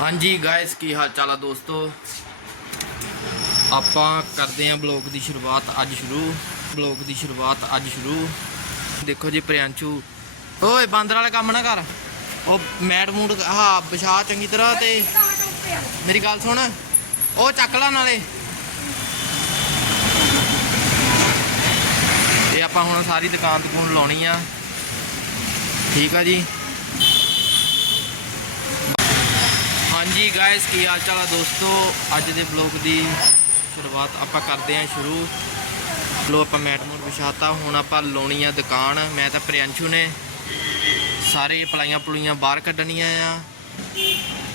ਹਾਂਜੀ ਗਾਇਸ ਕੀ ਹਾਲ ਚਾਲ ਆ ਦੋਸਤੋ? ਆਪਾਂ ਕਰਦੇ ਆਂ ਬਲੌਗ ਦੀ ਸ਼ੁਰੂਆਤ ਅੱਜ ਸ਼ੁਰੂ। ਬਲੌਗ ਦੀ ਸ਼ੁਰੂਆਤ ਅੱਜ ਸ਼ੁਰੂ। ਦੇਖੋ ਜੀ ਪ੍ਰਿਆੰਸ਼ੂ। ਓਏ, ਬਾਂਦਰ ਵਾਲਾ ਕੰਮ ਨਾ ਕਰ। ਉਹ ਮੈਟ ਮੂਡ ਹਾਂ ਵਿਛਾ ਚੰਗੀ ਤਰ੍ਹਾਂ ਤੇ ਮੇਰੀ ਗੱਲ ਸੁਣ। ਉਹ ਚੱਕ ਲਾ ਨਾਲੇ। ਇਹ ਆਪਾਂ ਹੁਣ ਸਾਰੀ ਦੁਕਾਨ ਦੁਕਾਨ ਲਾਉਣੀ ਆ। ਠੀਕ ਆ ਜੀ। ਹਾਂਜੀ ਗਾਇਸ ਕੀ ਹਾਲ ਚਾਲ ਆ ਦੋਸਤੋ? ਅੱਜ ਦੇ ਬਲੌਗ ਦੀ ਸ਼ੁਰੂਆਤ ਆਪਾਂ ਕਰਦੇ ਹਾਂ ਸ਼ੁਰੂ। ਲੋ, ਆਪਾਂ ਮੈਟ ਮੂਟ ਵਿਛਾਤਾ। ਹੁਣ ਆਪਾਂ ਲਾਉਣੀ ਆ ਦੁਕਾਨ। ਮੈਂ ਤਾਂ ਪ੍ਰਿਅੰਸ਼ੂ ਨੇ ਸਾਰੇ ਪਲਾਈਆਂ ਪਲੂਈਆਂ ਬਾਹਰ ਕੱਢਣੀਆਂ ਆ।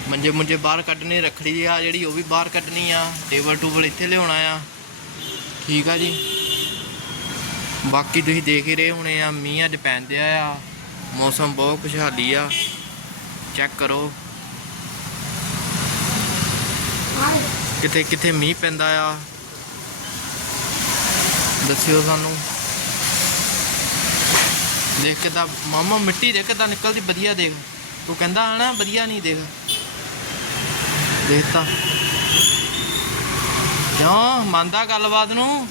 ਮੰਜੇ ਮੁੰਜੇ ਬਾਹਰ ਕੱਢਣੇ, ਰੱਖੜੀ ਆ ਜਿਹੜੀ, ਉਹ ਵੀ ਬਾਹਰ ਕੱਢਣੀ ਆ। ਟੇਬਲ ਟੂਬਲ ਇੱਥੇ ਲਿਆਉਣਾ ਆ। ਠੀਕ ਆ ਜੀ। ਬਾਕੀ ਤੁਸੀਂ ਦੇਖ ਹੀ ਰਹੇ ਹੋਣੇ ਆ, ਮੀਂਹ ਅੱਜ ਪੈਂਦਿਆ ਆ। ਮੌਸਮ ਬਹੁਤ ਖੁਸ਼ਹਾਲੀ ਆ। ਚੈੱਕ ਕਰੋ। ਕਿਤੇ ਕਿਤੇ ਮੀਂਹ ਪੈਂਦਾ ਆ? ਦੱਸਿਓ ਸਾਨੂੰ। ਦੇਖ ਕਿਦਾਂ ਮਾਮਾ ਮਿੱਟੀ ਦੇਖ ਕਿਦਾਂ ਨਿਕਲਦੀ, ਵਧੀਆ ਦੇਖ। ਤੂੰ ਕਹਿੰਦਾ ਹਨਾ ਵਧੀਆ ਨਹੀਂ ਦੇਖ। ਦੇਖ ਕਿਉਂ? ਮੰਨਦਾ ਗੱਲਬਾਤ ਨੂੰ?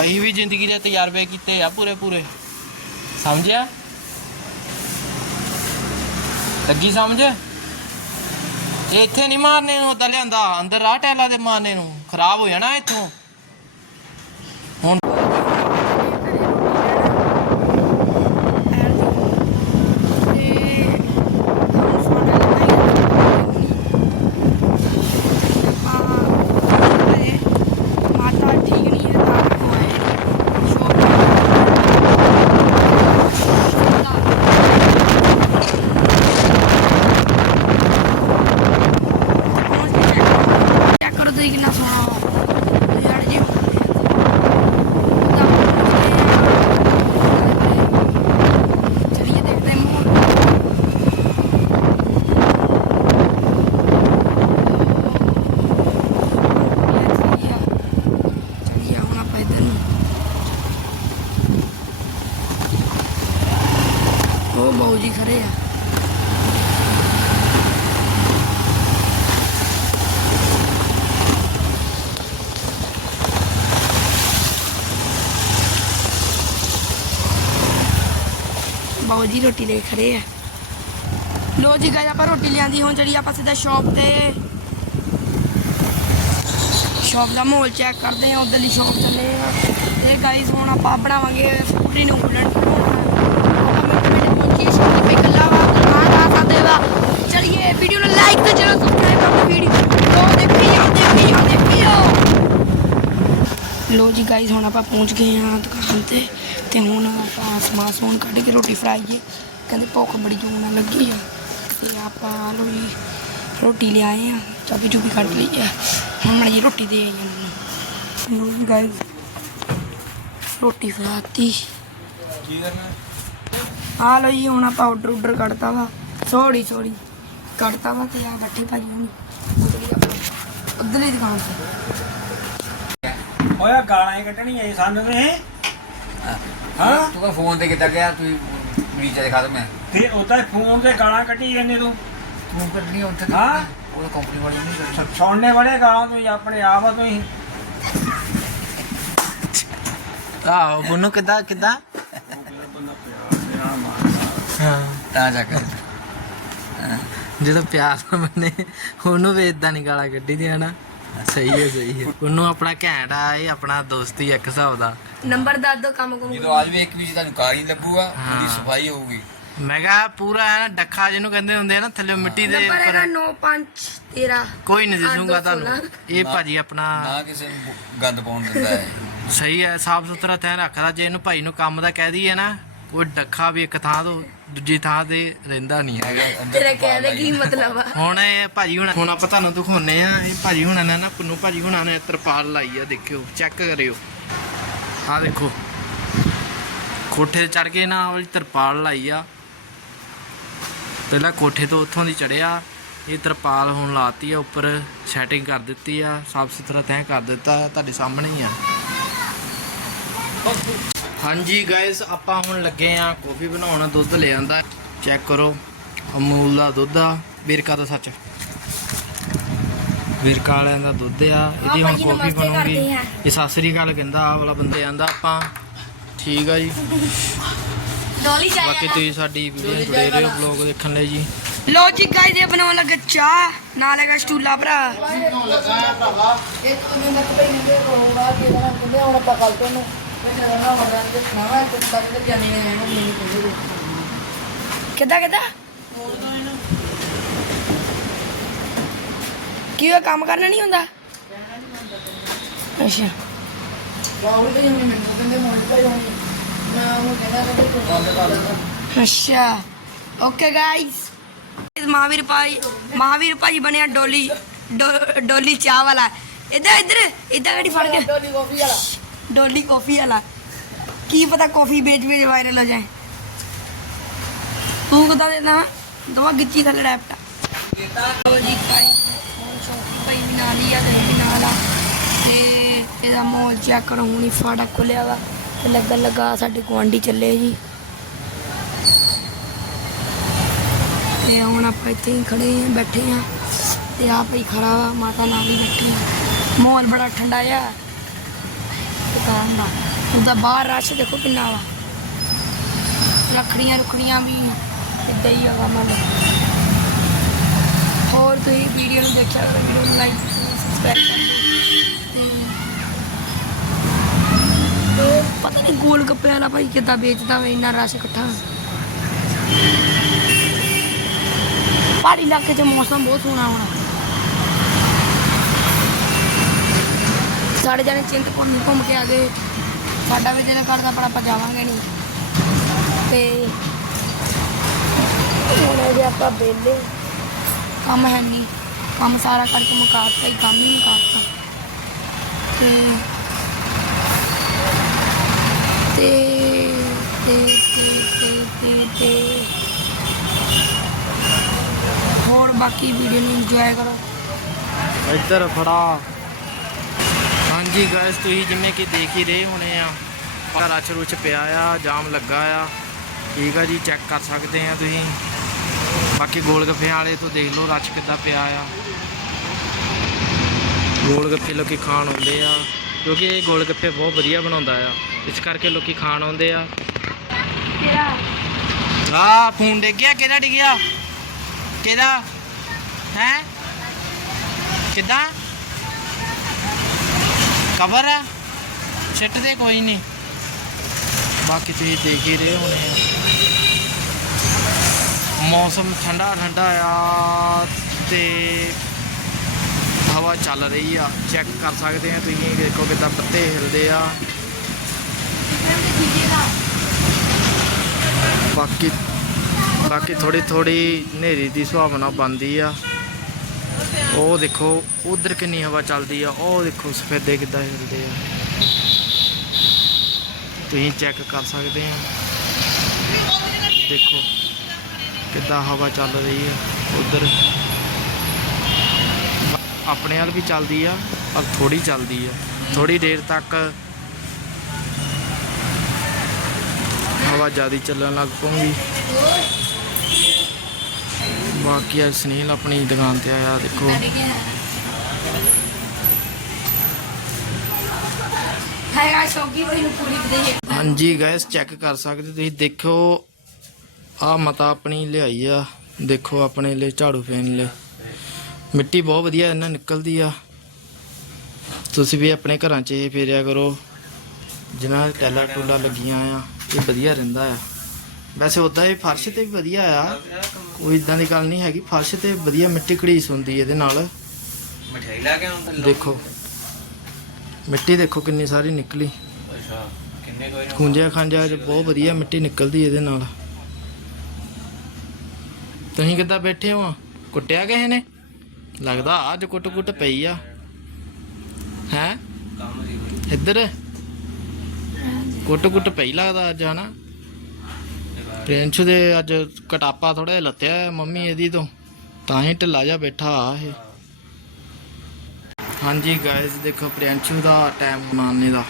ਅਸੀਂ ਵੀ ਜ਼ਿੰਦਗੀ ਦੇ ਤਜਰਬੇ ਕੀਤੇ ਆ ਪੂਰੇ ਪੂਰੇ। ਸਮਝਿਆ? ਲੱਗੀ ਸਮਝ? ਇੱਥੇ ਨਹੀਂ ਮਾਰਨੇ ਨੂੰ, ਉਦਾਂ ਲਿਆਂਦਾ। ਅੰਦਰ ਰਾਹ ਟੈਲਾ ਦੇ ਮਾਰਨੇ ਨੂੰ। ਖਰਾਬ ਹੋ ਜਾਣਾ ਇੱਥੋਂ। ਹੁਣ ਬਾਊ ਜੀ ਖੜੇ ਆ। ਬਾਊ ਜੀ ਰੋਟੀ ਲਈ ਕੇ ਖੜੇ ਆ। ਲੋ ਜੀ ਗਾਇਸ, ਆਪਾਂ ਰੋਟੀ ਲਿਆਂਦੀ, ਹੁਣ ਜਿਹੜੀ ਆਪਾਂ ਸਿੱਧਾ ਸ਼ਾਪ ਤੇ ਸ਼ਾਪ ਦਾ ਮਾਹੌਲ ਚੈੱਕ ਕਰਦੇ ਆ, ਉਧਰਲੀ ਸ਼ਾਪ ਚੱਲੇ ਆ। ਤੇ ਗਾਇਸ, ਹੁਣ ਆਪਾਂ ਬਣਾਵਾਂਗੇ ਸਕੂਟਰੀ ਨੂੰ ਬੁਲਟ ਪਹੁੰਚੀ ਸ਼ਾਪ ਤੇ ਗੱਲਾਂ ਵਾ ਆ ਸਕਦੇ ਵਾ ਚਲਿਏ ਵੀਡੀਓ ਨੂੰ ਲਾਈਕ ਤੇ ਚੈਨਲ ਸਬਸਕ੍ਰਾਈਬ ਕਰ ਦਿਓ ਵੀਡੀਓ ਲੋ ਦੇਖੀਓ ਲੋ ਜੀ ਗਾਇਸ ਹੁਣ ਆਪਾਂ ਪਹੁੰਚ ਗਏ ਆ ਦੁਕਾਨ ਤੇ ਤੇ ਹੁਣ ਆਪਾਂ ਸਮਾਨ ਸਮੂਨ ਕੱਢ ਕੇ ਰੋਟੀ ਫਰਾਈਏ ਕਹਿੰਦੇ ਭੁੱਖ ਬੜੀ ਜੋਰ ਲੱਗੀ ਆ। ਤੇ ਆਪਾਂ ਲੋ ਜੀ ਰੋਟੀ ਲਿਆਏ ਆ ਚਾਬੀ ਚੂਬੀ ਕੱਢ ਲਈ ਆ। ਹੁਣ ਮੜੀ ਰੋਟੀ ਦੇ ਆਈ ਨੂੰ। ਲੋ ਜੀ ਗਾਇਸ ਰੋਟੀ ਫਰਾਤੀ ਕੀ ਕਰਨਾ? ਆ ਲੋ ਜੀ ਹੁਣ ਆਪਾਂ ਆਰਡਰ ਆਰਡਰ ਕੱਢਤਾ ਵਾ। ਸੋੜੀ ਸੋੜੀ ਕੱਢਤਾ ਵਾ ਤੇ ਆ ਬੱਠੀ ਭਾਜੀ ਹੁਣ। ਉਧਰਲੀ ਦੁਕਾਨ ਤੇ। ਹੋਇਆ ਗਾਲਾਂ ਹੀ ਕੱਢਣੀਆਂ ਇਹ ਸਾਨੂੰ ਇਹ ਹਾਂ? ਤੂੰ ਤਾਂ ਫੋਨ ਤੇ ਕਿੱਦਾਂ ਗਿਆ? ਤੂੰ ਮਰੀਜ਼ ਦੇ ਖਾਤਮ ਹੈ ਤੇ ਉਹਦਾ ਫੋਨ ਤੇ ਗਾਲਾਂ ਕੱਢੀ ਜਾਂਦੇ ਤੂੰ। ਤੂੰ ਕੱਢਣੀ ਉੱਥੇ। ਤੇ ਹਾਂ? ਉਹ ਕੰਪਨੀ ਵਾਲੀ ਨਹੀਂ ਸੁਣਨੇ ਵਾਲੇ ਗਾਲਾਂ ਤੂੰ ਆਪਣੇ ਆਪ ਆ ਤੂੰ ਆਹੋ ਬੁੰਨੂ ਕਿਦਾਂ ਕਿਦਾਂ? ਹਾਂ। ਤਾਂ ਜਾ ਕੇ। ਜਦੋਂ ਪਿਆਰ ਨਾਲ ਬੰਨੇ ਉਹਨੂੰ ਵੀ ਇਦਾਂ ਨਹੀਂ ਗਾਲਾਂ ਕੱਢੀ ਦੀਆਂ ਨਾ ਸਹੀ ਹੈ ਸਹੀ ਹੈ। ਉਹਨੂੰ ਆਪਣਾ ਘੈਂਟ ਆ ਇਹ ਆਪਣਾ ਦੋਸਤੀ ਇੱਕ ਹਿਸਾਬ ਦਾ। ਨੰਬਰ ਦੱਸ ਦੋ ਕੰਮ ਕੁਮ ਜਦੋਂ ਅੱਜ ਵੀ ਇੱਕ ਵੀ ਤੁਹਾਨੂੰ ਕਾਰ ਹੀ ਲੱਗੂਗਾ ਉਹਦੀ ਹਾਂ। ਸਫ਼ਾਈ ਹੋਊਗੀ। ਮੈਂ ਕਿਹਾ ਪੂਰਾ ਐ ਨਾ ਡੱਖਾ ਜਿਹਨੂੰ ਕਹਿੰਦੇ ਹੁੰਦੇ ਆ ਨਾ ਥੱਲੇ ਮਿੱਟੀ ਦੇ ਨੰਬਰ ਹੈਗਾ ਉੱਪਰ। 95 13 ਕੋਈ ਨਹੀਂ ਦਿਸੂਗਾ ਤੁਹਾਨੂੰ। ਨਾ। ਇਹ ਭਾਜੀ ਆਪਣਾ ਨਾ ਕਿਸੇ ਨੂੰ ਗੰਦ ਪਾਉਣ ਦਿੰਦਾ ਹੈ ਸਹੀ ਹੈ ਸਾਫ਼ ਸੁਥਰਾ ਧਿਆਨ ਰੱਖਦਾ ਜੇ ਇਹਨੂੰ ਭਾਈ ਨੂੰ ਕੰਮ ਦਾ ਕਹਿ ਦਈਏ ਨਾ ਉਹ ਡੱਖਾ ਵੀ ਇੱਕ ਥਾਂ ਤੋਂ ਦੂਜੀ ਥਾਂ ਤੇ ਰਹਿੰਦਾ ਨਹੀਂ ਹੈਗਾ ਅੰਦਰ ਤੇਰੇ ਕਹਿਣ ਦਾ ਕੀ। ਮਤਲਬ ਆ? ਹੁਣ ਇਹ ਭਾਜੀ ਹੁਣ ਹੁਣ ਆਪਾਂ ਤੁਹਾਨੂੰ ਦਿਖਾਉਨੇ ਆ ਇਹ ਭਾਜੀ ਹੁਣਾਂ ਨੇ ਨਾ ਪੁੰਨੂ ਭਾਜੀ ਹੁਣਾਂ ਨੇ ਤਰਪਾਲ ਲਾਈ ਆ ਦੇਖਿਓ ਚੈੱਕ ਕਰਿਓ। ਆਹ ਦੇਖੋ ਕੋਠੇ ਚੜ ਕੇ ਨਾ ਉਹ ਵਾਲੀ ਤਰਪਾਲ ਲਾਈ ਆ। ਪਹਿਲਾਂ ਕੋਠੇ ਤੋਂ ਉੱਥੋਂ ਦੀ ਚੜਿਆ ਇਹ ਤਰਪਾਲ ਹੁਣ ਲਾਤੀ ਆ ਉੱਪਰ ਸੈਟਿੰਗ ਕਰ ਦਿੱਤੀ ਆ ਸਾਫ਼ ਸੁਥਰਾ ਤੈਅ ਕਰ ਦਿੱਤਾ ਤੁਹਾਡੇ ਸਾਹਮਣੇ ਹੀ ਆ। ਹਾਂਜੀ ਗਾਇਸ ਆਪਾਂ ਹੁਣ ਲੱਗੇ ਆ ਕਾਫੀ ਬਣਾਉਣ ਦੁੱਧ ਲੈ ਆਂਦਾ। ਚੈੱਕ ਕਰੋ ਅਮੂਲ ਦਾ ਦੁੱਧ ਆ ਵੇਰਕਾ ਦਾ ਸੱਚ। ਵੇਰਕਾ ਵਾਲਿਆਂ ਦਾ ਦੁੱਧ ਆ ਇਹਦੀ ਹੁਣ ਕਾਫੀ ਬਣੂਗੀ। ਇਹ ਸਤਿ ਸ੍ਰੀ ਅਕਾਲ ਕਹਿੰਦਾ ਆ ਵਾਲਾ ਬੰਦੇ ਆਂਦਾ ਆਪਾਂ। ਠੀਕ ਆ ਜੀ। ਡੋਲੀ ਬਾਕੀ ਤੁਸੀਂ ਸਾਡੀ ਵੀਡੀਓ ਜੁੜੇ ਰਹੋ ਵਲੌਗ ਦੇਖਣ ਲਈ ਜੀ। ਲੋ ਜੀ ਗਾਇਸ ਇਹ ਬਣਾਉਣ ਲੱਗਾ ਚਾਹ। ਨਾਲ ਹੈਗਾ ਸਟੂਲਾ ਭਰਾ। ਕਿੱਦਾਂ ਕਿੱਦਾਂ? ਕੀ ਉਹ ਕੰਮ ਕਰਨਾ ਨਹੀਂ ਹੁੰਦਾ? ਅੱਛਾ। ਅੱਛਾ। ਓਕੇ ਗਾਇਸ ਮਹਾਵੀਰ ਭਾਈ ਮਹਾਵੀਰ ਭਾਈ ਬਣਿਆ ਡੋਲੀ ਡੋਲੀ ਚਾਹ ਵਾਲਾ। ਇੱਧਰ ਇੱਧਰ ਇੱਧਰ ਗੱਡੀ ਫੜ ਕੇ? ਡੋਲੀ ਕਾਫੀ ਵਾਲਾ ਡੋਲੀ ਕਾਫੀ ਵਾਲਾ। ਕੀ ਪਤਾ ਕਾਫੀ ਵੇਚ ਵੇਚ ਵਾਇਰਲ ਹੋ ਜਾਏ। ਤੂੰ ਕਿਦਾਂ ਦੇਣਾ ਦਵਾ ਗਿੱਚੀ ਥੱਲੇ ਰੈਪਟਾ ਲੋ ਜੀ ਗਾਇਸ ਭਾਈ ਵੀ ਨਾਲ ਤੇ ਇਹ ਵੀ ਤੇ ਇਹਦਾ ਮੋਲ ਚੈੱਕ ਕਰੋ, ਹੁਣੀ ਫਾੜਾ ਖੁੱਲਿਆ ਵਾ ਤੇ ਲੱਗਾ ਲੱਗਾ ਸਾਡੇ ਗੁਆਂਢੀ ਚੱਲੇ ਜੀ। ਤੇ ਹੁਣ ਆਪਾਂ ਇੱਥੇ ਹੀ ਖੜੇ ਆ, ਬੈਠੇ ਆ। ਤੇ ਆ ਭਈ ਖੜਾ ਵਾ, ਮਾਤਾ ਨਾਲ ਹੀ ਬੈਠੀ ਆ। ਮਾਹੌਲ ਬੜਾ ਠੰਡਾ ਆ ਦੁਕਾਨ ਦਾ ਉਹਦਾ ਬਾਹਰ ਰਸ਼ ਦੇਖੋ ਕਿੰਨਾ ਵਾ ਰੱਖੜੀਆਂ ਰੁਖੜੀਆਂ ਵੀ ਇੱਦਾਂ ਹੀ ਹੈਗਾ ਮਨ ਹੋਰ ਤੁਸੀਂ ਵੀਡੀਓ ਨੂੰ ਦੇਖਿਆ ਕਰੋ ਵੀਡੀਓ ਨੂੰ ਲਾਈਕ ਸਬਸਕ੍ਰਾਈਬ ਤੇ ਪਤਾ ਨਹੀਂ ਗੋਲ ਗੱਪੇ ਵਾਲਾ ਭਾਈ ਕਿੱਦਾਂ ਵੇਚਦਾ ਵੇ ਇੰਨਾ ਰਸ਼ ਇਕੱਠਾ ਪਹਾੜੀ ਇਲਾਕੇ 'ਚ ਮੌਸਮ ਬਹੁਤ ਸੋਹਣਾ ਹੋਣਾ ਚਿੰਤਪੁਰਨੀ ਘੁੰਮ ਕੇ ਆ ਗਏ। ਸਾਡਾ ਵੀ ਦਿਲ ਕਰਦਾ ਪਰ ਆਪਾਂ ਜਾਵਾਂਗੇ ਨਹੀਂ ਤੇ ਹੁਣ ਜੇ ਆਪਾਂ ਬੇਲੇ ਕੰਮ ਹੈ ਨਹੀਂ ਕੰਮ ਸਾਰਾ ਕਰਕੇ ਮੁਕਾਤਾ ਹੀ ਕੰਮ ਹੀ ਮੁਕਾਤਾ ਤੇ ਤੇ ਤੇ ਤੇ ਤੇ ਤੇ ਹੋਰ ਬਾਕੀ ਵੀਡੀਓ ਨੂੰ ਇੰਜੋਏ ਕਰੋ। ਇੱਧਰ ਫੜਾ। ਹਾਂਜੀ ਗਾਇਸ ਤੁਸੀਂ ਜਿਵੇਂ ਕਿ ਦੇਖ ਹੀ ਰਹੇ ਹੋਣੇ ਆ ਪਰ ਰਚ ਰੁਚ ਪਿਆ ਆ ਜਾਮ ਲੱਗਾ ਆ। ਠੀਕ ਆ ਜੀ ਚੈੱਕ ਕਰ ਸਕਦੇ ਆ ਤੁਸੀਂ। ਬਾਕੀ ਗੋਲ ਗੱਪੇ ਵਾਲੇ ਤੋਂ ਦੇਖ ਲਓ ਰਚ ਕਿੱਦਾਂ ਪਿਆ ਆ। ਗੋਲ ਗੱਪੇ ਲੋਕੀ ਖਾਣ ਆਉਂਦੇ ਆ ਕਿਉਂਕਿ ਇਹ ਗੋਲ ਗੱਪੇ ਬਹੁਤ ਵਧੀਆ ਬਣਾਉਂਦਾ ਆ। ਇਸ ਕਰਕੇ ਲੋਕੀ ਖਾਣ ਆਉਂਦੇ ਆ। ਆ ਫੋਨ ਡਿੱਗਿਆ ਕਿਹਦਾ ਡਿੱਗਿਆ ਕਿਹਦਾ? ਹੈ? ਕਿੱਦਾਂ? ਕਵਰ ਆ ਛੱਟ ਦੇ ਕੋਈ ਨਹੀਂ ਬਾਕੀ ਤੁਸੀਂ ਦੇਖ ਹੀ ਰਹੇ ਹੋਣੇ ਆ ਮੌਸਮ ਠੰਡਾ ਠੰਡਾ ਆ ਤੇ ਹਵਾ ਚੱਲ ਰਹੀ ਆ ਚੈੱਕ ਕਰ ਸਕਦੇ ਆ ਤੁਸੀਂ ਦੇਖੋ ਕਿਦਾਂ ਪੱਤੇ ਹਿਲਦੇ ਆ ਬਾਕੀ ਬਾਕੀ ਥੋੜੀ ਥੋੜੀ ਹਨੇਰੀ ਦੀ ਸੁਭਾਵਨਾ ਬਣਦੀ ਆ ਉਹ ਦੇਖੋ, ਉਧਰ ਕਿੰਨੀ ਹਵਾ ਚੱਲਦੀ ਆ, ਉਹ ਦੇਖੋ ਸਫੇਦੇ ਕਿੱਦਾਂ ਹਿਲਦੇ ਆ। ਤੁਸੀਂ ਚੈੱਕ ਕਰ ਸਕਦੇ ਆ। ਦੇਖੋ ਕਿੱਦਾਂ ਹਵਾ ਚੱਲ ਰਹੀ ਹੈ ਉਧਰ। ਆਪਣੇ ਵੱਲ ਵੀ ਚੱਲਦੀ ਆ, ਪਰ ਥੋੜੀ ਚੱਲਦੀ ਆ। ਥੋੜੀ ਦੇਰ ਤੱਕ ਹਵਾ ਜ਼ਿਆਦਾ ਚੱਲਣ ਲੱਗ ਪਊਗੀ। ਬਾਕੀ ਅੱਜ ਸੁਨੀਲ ਆਪਣੀ ਦੁਕਾਨ ਤੇ ਆਇਆ ਦੇਖੋ। ਹਾਂਜੀ ਗਾਇਸ ਚੈੱਕ ਕਰ ਸਕਦੇ ਤੁਸੀਂ। ਦੇਖੋ ਆ ਮਤਾ ਆਪਣੀ ਲਿਆਈ ਆ। ਦੇਖੋ ਆਪਣੇ ਲਈ ਝਾੜੂ ਫੇਰਨ ਲਈ। ਮਿੱਟੀ ਬਹੁਤ ਵਧੀਆ ਇਹਨਾਂ ਨਿਕਲਦੀ ਆ। ਤੁਸੀਂ ਵੀ ਆਪਣੇ ਘਰਾਂ 'ਚ ਇਹ ਫੇਰਿਆ ਕਰੋ। ਜਿਨ੍ਹਾਂ ਟੈਲਾ ਟੂਲਾ ਲੱਗੀਆਂ ਆ ਇਹ ਵਧੀਆ ਰਹਿੰਦਾ ਆ। ਵੈਸੇ ਉਦਾਂ ਇਹ ਫਰਸ਼ ਤੇ ਵੀ ਵਧੀਆ ਆ। ਕੋਈ ਇਦਾਂ ਦੀ ਗੱਲ ਨਹੀਂ ਹੈਗੀ ਫਰਸ਼ ਤੇ ਵਧੀਆ ਮਿੱਟੀ ਘੜੀਸ ਹੁੰਦੀ ਇਹਦੇ ਨਾਲ। ਮਠਿਆਈ ਲਾ ਕੇ ਆਉਂਦਾ ਦੇਖੋ। ਮਿੱਟੀ ਦੇਖੋ ਕਿੰਨੀ ਸਾਰੀ ਨਿਕਲੀ। ਅੱਛਾ ਕਿੰਨੇ ਕੋਈ ਖੁੰਝਿਆ ਚ ਬਹੁਤ ਵਧੀਆ ਮਿੱਟੀ ਨਿਕਲਦੀ ਇਹਦੇ ਨਾਲ। ਤੁਸੀਂ ਕਿੱਦਾਂ ਬੈਠੇ ਹੋ? ਕੁੱਟਿਆ ਕਿਸੇ ਨੇ? ਲੱਗਦਾ ਅੱਜ ਕੁੱਟ ਕੁੱਟ ਪਈ ਆ। ਹੈ? ਇੱਧਰ? ਕੁੱਟ ਕੁੱਟ ਪਈ ਲੱਗਦਾ ਅੱਜ ਹਨਾ? ਪ੍ਰਿੰਸ਼ੂ ਦੇ ਅੱਜ ਕਟਾਪਾ ਥੋੜਾ ਜਿਹਾ ਲੱਤਿਆ ਹੈ ਮੰਮੀ ਇਹਦੀ ਤੋਂ। ਤਾਂ ਹੀ ਢਿੱਲਾ ਜਾ ਬੈਠਾ ਆ ਇਹ। ਹਾਂਜੀ ਗਾਇਸ ਦੇਖੋ ਪ੍ਰਿੰਸ਼ੂ ਦਾ ਟਾਈਮ ਬਣਾਉਣੇ ਦਾ।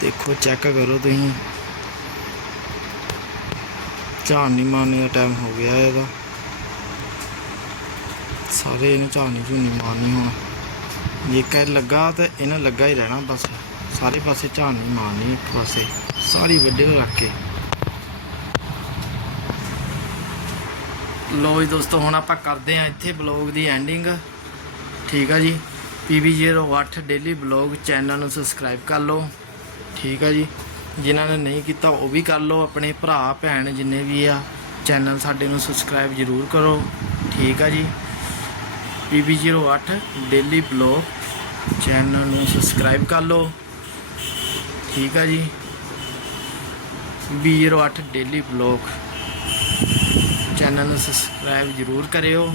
ਦੇਖੋ ਚੈੱਕ ਕਰੋ ਤੁਸੀਂ। ਝਾੜ ਨਹੀਂ ਮਾਰਨੇ ਦਾ ਟਾਈਮ ਹੋ ਗਿਆ ਇਹਦਾ। ਸਾਰੇ ਇਹਨੂੰ ਝਾਣੀ ਝੂਣੀ ਮਾਰਨੀ ਹੁਣ। ਜੇ ਕਹਿ ਲੱਗਾ ਤੇ ਇਹਨਾਂ ਲੱਗਾ ਹੀ ਰਹਿਣਾ ਬਸ। ਸਾਰੇ ਪਾਸੇ ਝਾਣੀ ਮਾਰਨੀ ਇੱਕ ਪਾਸੇ। ਸਾਰੀ ਵੱਡੇ ਰੱਖ ਕੇ। ਲੋ ਜੀ ਦੋਸਤੋ, ਹੁਣ ਆਪਾਂ ਕਰਦੇ ਆ ਇੱਥੇ ਬਲੌਗ ਦੀ ਐਂਡਿੰਗ ਠੀਕ ਆ ਜੀ? PB08 ਡੇਲੀ ਬਲੌਗ ਚੈਨਲ ਨੂੰ ਸਬਸਕ੍ਰਾਈਬ ਕਰ ਲਓ। ਠੀਕ ਆ ਜੀ? ਜਿਨ੍ਹਾਂ ਨੇ ਨਹੀਂ ਕੀਤਾ, ਉਹ ਵੀ ਕਰ ਲਓ। ਆਪਣੇ ਭਰਾ, ਭੈਣ ਜਿੰਨੇ ਵੀ ਆ ਚੈਨਲ ਸਾਡੇ ਨੂੰ ਸਬਸਕ੍ਰਾਈਬ ਜ਼ਰੂਰ ਕਰੋ। ਠੀਕ ਆ ਜੀ? PB08 ਡੇਲੀ ਬਲੌਗ ਚੈਨਲ ਨੂੰ ਸਬਸਕ੍ਰਾਈਬ ਕਰ ਲਓ। ਠੀਕ ਆ ਜੀ? B08 ਡੇਲੀ ਬਲੌਗ ਚੈਨਲ ਨੂੰ ਸਬਸਕ੍ਰਾਈਬ ਜ਼ਰੂਰ ਕਰਿਓ।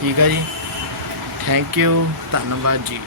ਠੀਕ ਆ ਜੀ। ਥੈਂਕ ਯੂ ਧੰਨਵਾਦ ਜੀ।